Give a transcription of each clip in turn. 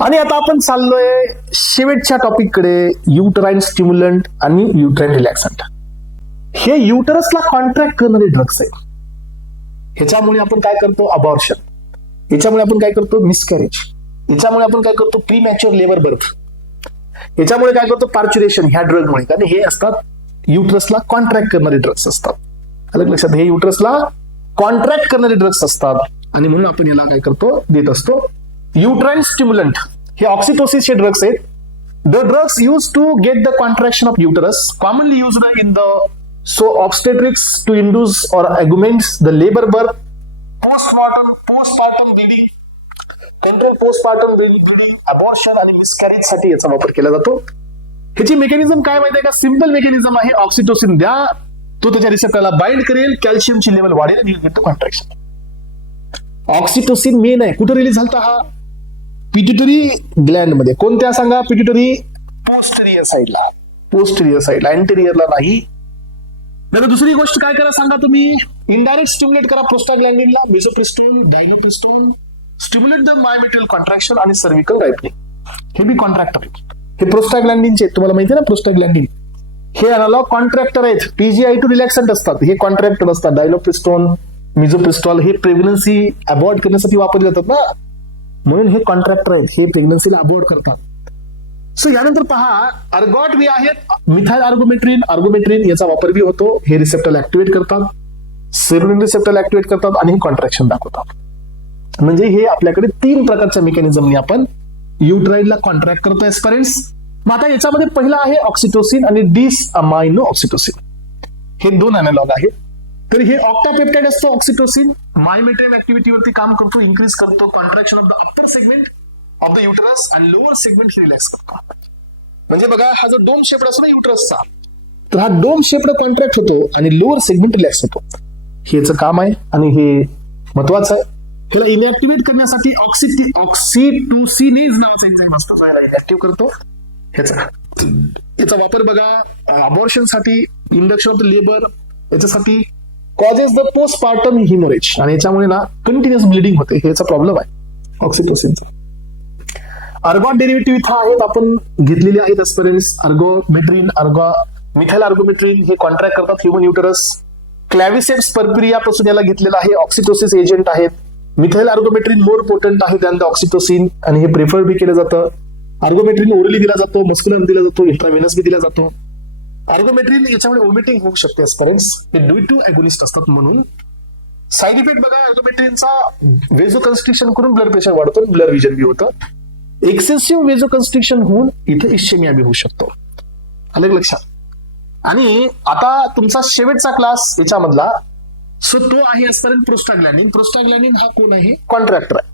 आणि आता आपण चाललोय शेवटच्या टॉपिककडे, युटराईन स्टिम्युलंट आणि युटराईन रिलॅक्संट. हे युटरसला कॉन्ट्रॅक्ट करणारे ड्रग्स आहेत. ह्याच्यामुळे आपण काय करतो, अबॉर्शन. याच्यामुळे आपण काय करतो, मिसकॅरेज. याच्यामुळे आपण काय करतो, प्रीमॅच्युअर लेबर बर्थ. याच्यामुळे काय करतो, पार्च्युरेशन. ह्या ड्रगमुळे, कारण हे असतात युटरसला कॉन्ट्रॅक्ट करणारे ड्रग्स असतात. अलग लक्षात, हे युटरसला कॉन्ट्रॅक्ट करणारे ड्रग्स असतात आणि म्हणून आपण याला काय करतो, देत असतो युटराईन स्टिम्युलंट. हे ऑक्सिटोसिसचे ड्रग्स आहेत. The drugs use to get the contraction of uterus, commonly used in the obstetrics to induce or augment the labor birth, postpartum bleeding, control postpartum bleeding, abortion आणि मिसकॅरेज साठी याचा वापर केला जातो. ह्याची मेकॅनिझम काय माहिती आहे का, सिंपल मेकॅनिझम आहे. ऑक्सिटोसिन द्या, तो त्याच्या रिसेप्टरला बाइंड करेल, कॅल्शियमची लेवल वाढेल आणि गेट कॉन्ट्रॅक्शन. ऑक्सिटोसिन मेन आहे. कुठे रिलीज झाला हा, पिट्युटरी ग्लँड मध्ये. कोणत्या सांगा, पिट्युटरी पोस्टेरियर साइडला, पोस्टेरियर साइडला, अँटेरियरला नाही. नाही दुसरी गोष्ट काय करा सांगा तुम्ही, इनडायरेक्ट स्टिम्युलेट करा प्रोस्टाग्लॅंडिनला, मिझोप्रिस्टोन, डायनोप्रिस्टोन, स्टिम्युलेट द मायमेट्रियल कॉन्ट्रॅक्शन आणि सर्व्हिकल रायपनिंग. हे बी कॉन्ट्रॅक्टर आहेत. हे प्रोस्टाग्लॅंडिनचे, तुम्हाला माहिती आहे ना प्रोस्टाग्लॅंडिन, हे अनालॉग कॉन्ट्रॅक्टर आहेत. PGI2 रिलॅक्संट असतात, हे कॉन्ट्रॅक्टर असतात. डायनोप्रिस्टोन, मिझोप्रिस्टॉल हे प्रेग्नन्सी अबॉर्ट करण्यासाठी वापरले जातात ना, म्हणून हे कॉन्ट्रॅक्टर आहेत. हे प्रेग्नन्सीला अबॉर्ट करतात. सो यानंतर पहा, अर्गॉट बी आहेत, मिथाइल आर्गोमेट्रिन. आर्गोमेट्रिन याचा वापर बी होतो. हे रिसेप्टर ऍक्टिव्हेट करतात, सेरोटोनिन रिसेप्टर ऍक्टिव्हेट करतात आणि हे कॉन्ट्रॅक्शन दाखवतात. म्हणजे हे आपल्याकडे 3 प्रकारच्या मेकॅनिझमने आपण युटराईनला कॉन्ट्रॅक्ट करतो एस्परेंट्स. मग आता याच्यामध्ये पहिला आहे ऑक्सिटोसिन आणि डिस अमायनो ऑक्सिटोसिन. हे 2 अॅनालॉग आहेत. तर हे ऑक्टापेप्टाइड असतो ऑक्सिटोसिन, मायमेट्रियल ऍक्टिव्हिटीवरती काम करतो, इन्क्रीज करतो contraction of the upper segment of the uterus आणि लोअर सेगमेंट रिलॅक्स करतो. म्हणजे बघा, हा जो डोम शेप्ड असतो ना युटरसचा, तर हा डोम शेप्ड कॉन्ट्रॅक्ट होतो आणि लोअर सेगमेंट रिलॅक्स होतो. हेच काम आहे आणि हे महत्वाचं आहे. ह्याला इनॅक्टिव्हेट करण्यासाठी ऑक्सिटोसिनेज नावाचा एन्झाइम असतो, याला इनॅक्टिव्ह करतो. याचा वापर बघा अबॉर्शन साठी, इंडक्शन ऑफ द लेबर, याच्यासाठी कॉजेस द पोस्टपार्टम हिमोरेज, आणि याच्यामुळे ना कंटिन्युअस ब्लिडिंग होते. ह्याचा प्रॉब्लेम आहे ऑक्सिटोसिनचा. अर्गॉट डेरिव्हेटिव्ह इथं आहेत, आपण घेतलेले आहेत एस्परेन्स. अर्गोमेट्रिन, मिथाइल आर्गोमेट्रिन हे कॉन्ट्रॅक्ट करतात ह्युमन युटरस. क्लॅव्हिसेप्स पर्पिरिया पासून याला घेतलेलं आहे, ऑक्सिटोसिस एजंट आहेत. मिथाइल आर्गोमेट्रिन मोर पोटंट आहे दॅन द ऑक्सिटोसिन आणि हे प्रेफर बी केलं जातं. आर्गोमेट्रिन ओरली दिला जातो, मस्क्युलर दिला जातो, इंट्राव्हेनस बी दिला जातो. आर्गोमेट्रिन याच्यामुळे वॉमिटिंग होऊ शकते एस्परेन्स, हे ड्यू अगोनिस्ट असतात म्हणून. साईड इफेक्ट बघा, आर्गोमेट्रिनचा वेझो कन्स्ट्रिक्शन करून ब्लड प्रेशर वाढतो, ब्लड विजन बी होतं. एक्सेसिव्ह वेझो कन्स्ट्रिक्शन होऊन इथे इश्चेमिया बी होऊ शकतो. अलग लक्षात. आणि आता तुमचा शेवटचा क्लास याच्यामधला, सो तो आहे एस्परेंट प्रोस्टाग्लॅंडिन. प्रोस्टाग्लॅंडिन हा कोण आहे, कॉन्ट्रॅक्टर आहे.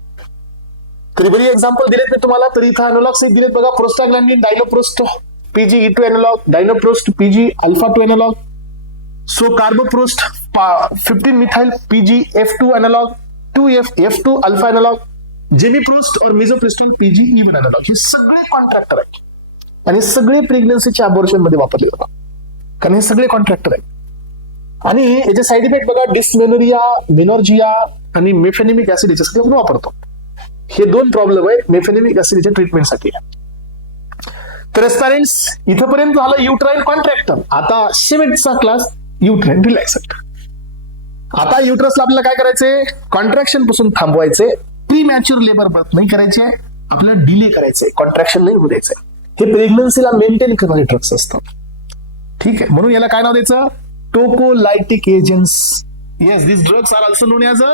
तरी बरी एक्झाम्पल दिलेत मी तुम्हाला, तरी इथं अॅनालॉग्स दिलेत बघा. Prostaglandin dinoprost PGE2 analog, dinoprost PG alpha 2 analog, so carboprost 15 methyl PGF2 analog, 2F2 alpha analog, gemeprost और मिझोप्रिस्टोन PGE1 अॅनालॉग. हे सगळे कॉन्ट्रॅक्टर आहेत आणि सगळे प्रेग्नन्सीच्या अबॉर्शन मध्ये वापरले जातात, कारण हे सगळे कॉन्ट्रॅक्टर आहेत. आणि याचे साईड इफेक्ट बघा, डिस्मेनोरिया, मेनॉर्जिया आणि मेफेनेमिक ऍसिड याच्यासाठी आपण वापरतो. हे 2 प्रॉब्लेम आहेत मेफेनेमिक ऍसिडच्या ट्रीटमेंटसाठी. तर एस्परेंट्स इथपर्यंत झालं युटराईन कॉन्ट्रॅक्टर. आता शेवटचा क्लास युटराईन रिलॅक्संट. आता युटरसला आपल्याला काय करायचंय, कॉन्ट्रॅक्शन पासून थांबवायचे, प्रीमॅच्युअर लेबर बर्थ नाही करायचे, आपल्याला डिले करायचंय, कॉन्ट्रॅक्शन नाही होऊ द्यायचंय. हे प्रेग्नन्सीला मेंटेन करणारे ड्रग्स असतात. ठीक आहे, म्हणून याला काय नाव द्यायचं, tocolytic agents. Yes, this drugs are also known as a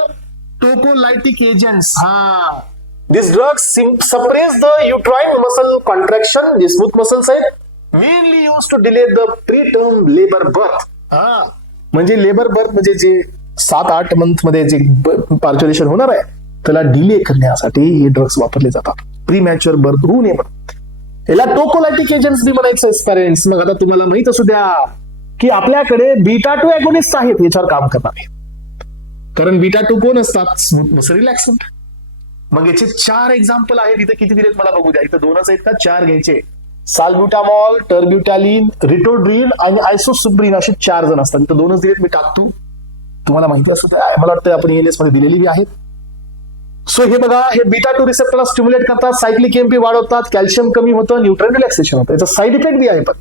tocolytic agents. हा, this drugs suppress the uterine muscle contraction, जे स्मूथ मसल्स आहेत, mainly use to delay the preterm labour birth. हा, म्हणजे लेबर बर्थ म्हणजे जे 7-8 month मध्ये जे पार्च्युरेशन होणार आहे त्याला डिले करण्यासाठी हे ड्रग्स वापरले जातात, प्रीमॅच्युअर बर्थ होऊ नये म्हणून. याला टोकोलायटिक एजंट्स बी म्हणायचं पॅरेंट्स. मग आता तुम्हाला माहित असू द्या की आपल्याकडे बीटा-2 अगोनिस्ट आहेत याच्यावर काम करणारे, कारण बीटा-2 कोण असतात, स्मूथ मसल रिलॅक्संट. मग याचे 4 एक्झाम्पल आहेत. इथे किती दिलेत मला बघू द्या. इथे 2च आहेत का, 4 घ्यायचे. साल्ब्युटामॉल, टर्ब्युटॅलिन, रिटोड्रिन आणि आयसोसुप्रिन असे 4 जण असतात. इथे 2च दिलेत, मी टाकतो, तुम्हाला माहिती असू द्या. मला वाटतं आपण ELS मध्ये दिलेली बी आहेत. सो हे बघा, हे बीटा 2 रिसेप्टरला स्टिम्युलेट करतात, सायक्लिक एमपी वाढवतात, कॅल्शियम कमी होतं, न्यूट्रल रिलॅक्सेशन होतं. याचा साईड इफेक्ट बी आहे. पण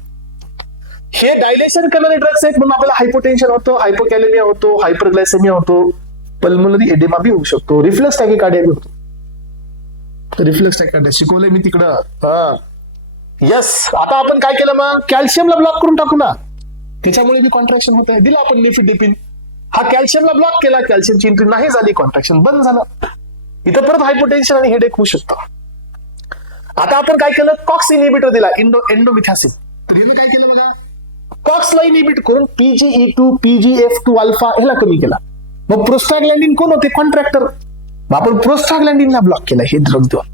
हे डायलेशन करणारे ड्रग्स आहेत, म्हणून आपल्याला हायपोटेन्शन होतं, हायपोकॅलेमिया होतो, हायपरग्लायसेमिया होतो, पल्मोनरी एडेमा बी होऊ शकतो, रिफ्लेक्स टॅकिकार्डिया बी होतो. रिफ्लेक्स टॅकिकार्डिया शिकवलंय मी तिकडं. येस, आता आपण काय केलं मग, कॅल्शियमला ब्लॉक करून टाकू ना, त्याच्यामुळे बी कॉन्ट्रॅक्शन होत आहे. दिला आपण निफिडिपिन, हा कॅल्शियमला ब्लॉक केला, कॅल्शियमची एंट्री नाही झाली, कॉन्ट्रॅक्शन बंद झालं. इथं परत हायपोटेन्शन आणि हेडेक होऊ शकतं. आता आपण काय केलं, कॉक्स इनिबिटर दिला, एंडोमिथॅसिन. तर हिनं काय केलं बघा, कॉक्सला इनिबिट करून PGE2 PGF2 अल्फा ह्याला कमी केला. मग प्रोस्टाग्लॅंडिन कोण होते, कॉन्ट्रॅक्टर. आपण प्रोस्टाग्लॅंडिनला ब्लॉक केला हे ड्रग देऊन,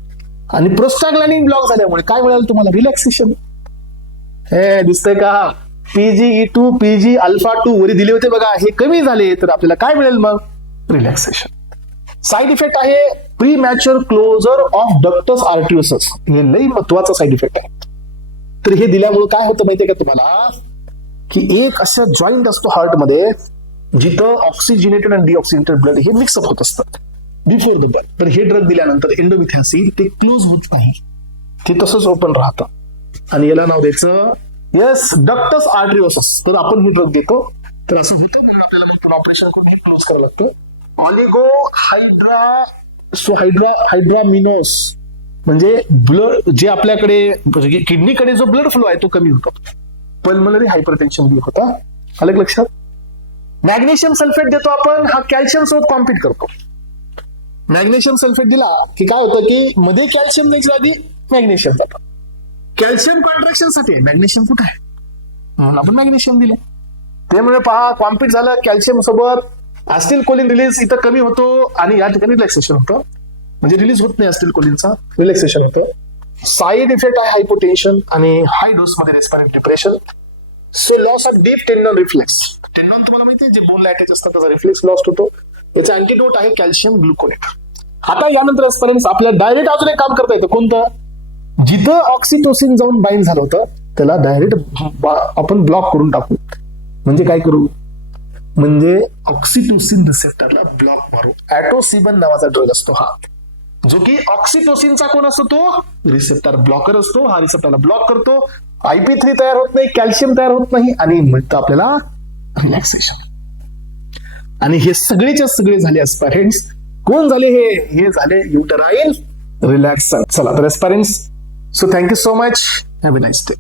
आणि प्रोस्टाग्लॅंडिन ब्लॉक झाल्यामुळे काय मिळालं तुम्हाला, रिलॅक्सेशन. हे दिसतंय का, PGE2 PG अल्फा 2 वरी दिले होते बघा, हे कमी झाले, तर आपल्याला काय मिळेल मग, रिलॅक्सेशन. साईड इफेक्ट आहे premature closure of ductus arteriosus, हे लई महत्वाचा साईड इफेक्ट आहे. तर हे दिल्यामुळे काय होतं माहितीये का तुम्हाला, की एक असा जॉईंट असतो हार्टमध्ये जिथं ऑक्सिजनेटेड आणि डिऑक्सिजनेटेड ब्लड हे मिक्सअप होत असतात बिफोर द बर्थ. तर हे ड्रग दिल्यानंतर एंडोमिथॅसिन ते क्लोज होत नाही, ते तसंच ओपन राहतं, आणि याला नाव द्यायचं येस डक्टस आर्टिओसस. तर आपण हे ड्रग देतो, तर असं होतं, म्हणून आपल्याला ऑपरेशन करून हे क्लोज करावं लागतं. ऑलिगो हायड्रामिनोस म्हणजे ब्लड, जे आपल्याकडे किडनीकडे जो ब्लड फ्लो आहे तो कमी होतो, पल्मोनरी हायपरटेन्शन बी होता. अलग लक्षात. मॅग्नेशियम सल्फेट देतो आपण, हा कॅल्शियम सोबत कॉम्पीट करतो. मॅग्नेशियम सल्फेट दिला की काय होतं, की मध्ये कॅल्शियम जायच्या आधी मॅग्नेशियम जातं. कॅल्शियम कॉन्ट्रॅक्शन साठी मॅग्नेशियम कुठे आहे, म्हणून आपण मॅग्नेशियम दिलं. त्यामुळे पहा, कॉम्पीट झालं कॅल्शियम सोबत, ऍस्टिल कोलिन रिलीज इथं कमी होतो, आणि या ठिकाणी रिलॅक्सेशन होतं, म्हणजे रिलीज होत नाही ऍस्टिल कोलिनचा, रिलॅक्सेशन होतं. साईड इफेक्ट आहे हायपोटेन्शन आणि हाय डोस मध्ये respiratory depression. So loss of deep टेंडन रिफ्लेक्स. टेंडन तुम्हाला माहिती आहे, जे बोनला अटॅच असतात त्याचा रिफ्लेक्स लॉस्ट होतो. याचा अँटीडोट आहे कॅल्शियम ग्लुकोनेट. आता यानंतर रेस्पिरेंस आपल्याला डायरेक्ट अजून एक काम करता येतं, कोणतं, जिथं ऑक्सिटोसिन जाऊन बाइंड झालं होतं त्याला डायरेक्ट आपण ब्लॉक करून टाकू. म्हणजे काय करू, म्हणजे ऑक्सिटोसिन रिसेप्टरला ब्लॉक मारू. ॲटोसिबन नावाचा ड्रग असतो हा, जो की ऑक्सिटोसिनचा कोण असतो, तो रिसेप्टर ब्लॉकर असतो. हा रिसेप्टरला ब्लॉक करतो, IP3 तयार होत नाही, कॅल्शियम तयार होत नाही, आणि मिळतं आपल्याला रिलॅक्सेशन. आणि हे सगळेच्या सगळे झाले एस्पायरेंट्स. कोण झाले हे झाले युटराइन रिलॅक्सन. चला, तर aspirants. So thank you so much, have a nice day.